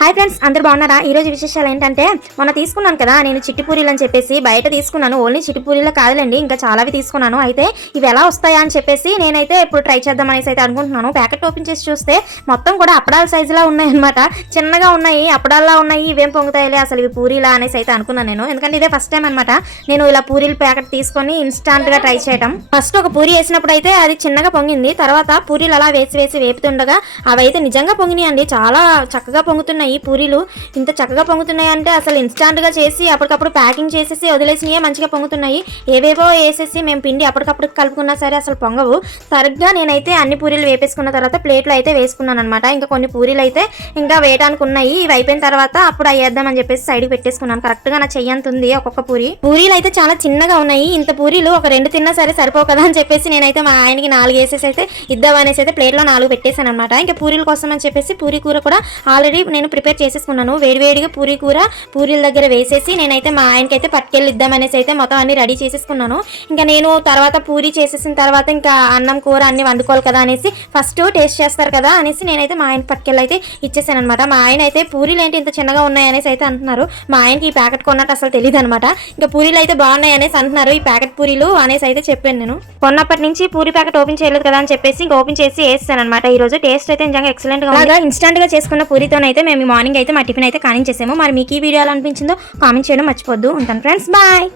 Hi friends, అందరూ బాగున్నారా? ఈ రోజు విశేషాలు ఏంటంటే, మొన్న తీసుకున్నాను కదా నేను చిట్టి పూరీలు అని చెప్పేసి బయట తీసుకున్నాను. ఓన్లీ చిట్టి పూరీలు కాదులేండి, ఇంకా చాలావి తీసుకున్నాను. అయితే ఇవి ఎలా వస్తాయా అని చెప్పేసి నేనైతే ఇప్పుడు ట్రై చేద్దాం అనేసి అయితే అనుకుంటున్నాను. ప్యాకెట్ ఓపెన్ చేసి చూస్తే మొత్తం కూడా అప్పడాల సైజులా ఉన్నాయన్నమాట. చిన్నగా ఉన్నాయి, అప్పడాల్లా ఉన్నాయి. ఇవేం పొంగుతాయిలే అసలు ఇవి పూరీలా అనేసి అయితే అనుకున్నాను నేను. ఎందుకంటే ఇదే ఫస్ట్ టైం అనమాట నేను ఇలా పూరీల ప్యాకెట్ తీసుకొని ఇన్స్టాంట్గా ట్రై చేయడం. ఫస్ట్ ఒక పూరీ వేసినప్పుడు అయితే అది చిన్నగా పొంగింది. తర్వాత పూరీలు అలా వేసి వేసి వేపుతుండగా అవి అయితే నిజంగా పొంగినాయండి. చాలా చక్కగా పొంగుతున్నాయి పూరీలు. ఇంత చక్కగా పొంగుతున్నాయి అంటే అసలు ఇన్స్టాంట్ గా చేసి అప్పటికప్పుడు ప్యాకింగ్ చేసేసి వదిలేసినయే మంచిగా పొంగుతున్నాయి. ఏవేవో వేసేసి మేము పిండి అప్పటికప్పుడు కలుపుకున్నా సరే అసలు పొంగవు. సరిగ్గా నేనైతే అన్ని పూరీలు వేపేసుకున్న తర్వాత ప్లేట్లో అయితే వేసుకున్నాను అనమాట. ఇంకా కొన్ని పూరీలు అయితే ఇంకా వేయడానికి ఉన్నాయి. ఇవి అయిపోయిన తర్వాత అప్పుడు అయ్యేద్దామని చెప్పేసి సైడ్కి పెట్టేసుకున్నాను. కరెక్ట్ గా నా చెయ్యంతుంది ఒక్కొక్క పూరీలు అయితే చాలా చిన్నగా ఉన్నాయి. ఇంత పూరీలు ఒక 2 తిన్నా సరే సరిపోవు కదా అని చెప్పేసి నేనైతే మా ఆయనకి 4 వేసేసి అయితే ఇద్దామనేసి అయితే ప్లేట్లో 4 పెట్టేశాను అనమాట. ఇంకా పూరీల కోసం అని చెప్పేసి పూరీ కూర కూడా ఆల్రెడీ నేను ప్రిపేర్ చేసేసుకున్నాను. వేడివేడిగా పూరీ కూర పూరీల దగ్గర వేసేసి నేనైతే మా ఆయనకి అయితే పట్టుకెళ్ళి ఇద్దామనేసి అయితే మొత్తం అన్ని రెడీ చేసేసుకున్నాను. ఇంకా నేను తర్వాత పూరీ చేసేసిన తర్వాత ఇంకా అన్నం కూర అన్ని వండుకోవాలి కదా అనేసి ఫస్ట్ టేస్ట్ చేస్తారు కదా అనేసి నేనైతే మా ఆయన పట్టుకెళ్ళి అయితే ఇచ్చేసాను అనమాట. మా ఆయన అయితే పూరీలు ఏంటి ఇంత చిన్నగా ఉన్నాయి అనేసి అయితే అంటున్నారు. మా ఆయనకి ఈ ప్యాకెట్ కొన్నట్టు అసలు తెలియదు అనమాట. ఇంకా పూరీలు అయితే బాగున్నాయి అనేసి అంటున్నారు. ఈ ప్యాకెట్ పూరీలు అనేసి అయితే చెప్పాను నేను. కొన్నప్పటి నుంచి పూరీ ప్యాకెట్ ఓపెన్ చేయలేదు కదా అని చెప్పేసి ఇంకా ఓపెన్ చేసి వేస్తాను అనమాట. ఈ రోజు టేస్ట్ అయితే నిజంగా ఎక్సలెంట్ గా ఉంది. ఇన్స్టాంట్ గా చేసుకున్న పూరీతోనైతే మేము మార్నింగ్ అయితే మా టిఫిన్ అయితే కానించేసాము. మరి మీకు ఈ వీడియో ఎలా అనిపించిందో కామెంట్ చేయడం మర్చిపోద్దు. ఉంటాను ఫ్రెండ్స్, బాయ్.